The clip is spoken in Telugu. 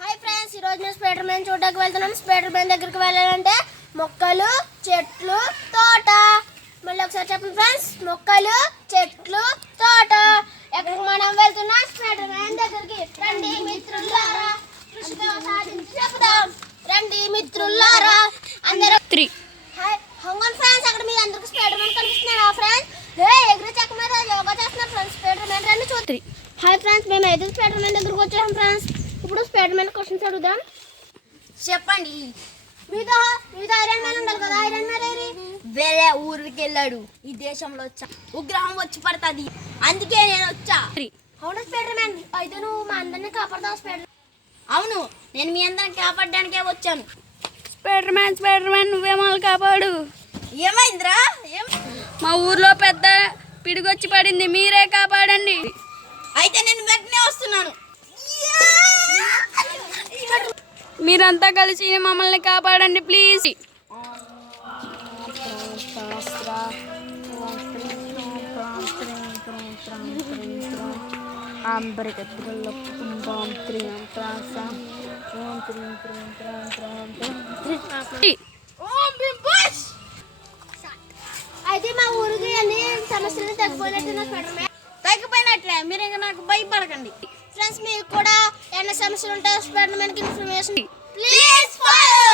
హాయ్ ఫ్రెండ్స్, ఈరోజు మేము స్పైడర్ మ్యాన్ చూడడానికి వెళ్తున్నాం. స్పైడర్ మ్యాన్ దగ్గరికి వెళ్ళాలంటే మొక్కలు, చెట్లు, తోట. మళ్ళీ ఒకసారి చెప్పండి ఫ్రెండ్స్, మొక్కలు, చెట్లు, తోట. ఎక్కడికి మనం వెళ్తున్నాం? స్పైడర్ మ్యాన్ దగ్గరికి. రండి మిత్రులారా, కృషితో సాధించి చెప్దాం. రండి మిత్రులారా అందరూ. హాయ్ హంగన్ ఫ్రెండ్స్, అక్కడ మీ అందరికి స్పైడర్ మ్యాన్ కనిపిస్తున్నారా ఫ్రెండ్స్? ఎగిరి చెక్క మీద యోగా చేస్తున్నారు ఫ్రెండ్స్. స్పైడర్ మ్యాన్ రండి చూద్దాం. హాయ్ ఫ్రెండ్స్, మేము అయితే స్పైడర్ మ్యాన్ దగ్గరికి వచ్చాం ఫ్రెండ్స్. ఇప్పుడు స్పైడర్ మ్యాన్ క్వశ్చన్స్ అడుగుదాం. చెప్పండి. మీతో ఐరన్ మ్యాన్ ఉండాలి కదా, ఐరన్ మ్యాన్ ఏరి? వేరే ఊరికి వెళ్ళాడు. ఈ దేశంలో వచ్చా, ఉగ్రహం వచ్చి పడుతుంది, అందుకే నేను వచ్చా. అవును స్పైడర్ మ్యాన్, అయితే నువ్వు మా అందరినీ కాపాడుతావు స్పైడర్? అవును, నేను మీ అందరిని కాపాడడానికే వచ్చాను. స్పైడర్ మ్యాన్ నువ్వే మాలు కాపాడు. ఏమైందిరా? మా ఊర్లో పెద్ద పిడుగొచ్చి పడింది, మీరే కాపాడండి. అయితే నేను వెంటనే వస్తున్నాను. మీరంతా కలిసి మమ్మల్ని కాపాడండి ప్లీజ్. అయితే మా ఊరికి అన్ని సమస్యలు తగ్గిపోయినట్టు స్పైడర్ మ్యాన్. తగ్గిపోయినట్లే, మీరు ఇంకా నాకు భయపడకండి. ఫ్రెండ్స్, మీకు కూడా ఏమైనా సమస్యలు ఉంటాయి స్పైడర్ మ్యాన్ కి ఇన్ఫర్మేషన్ ప్లీజ్ ఫాలో.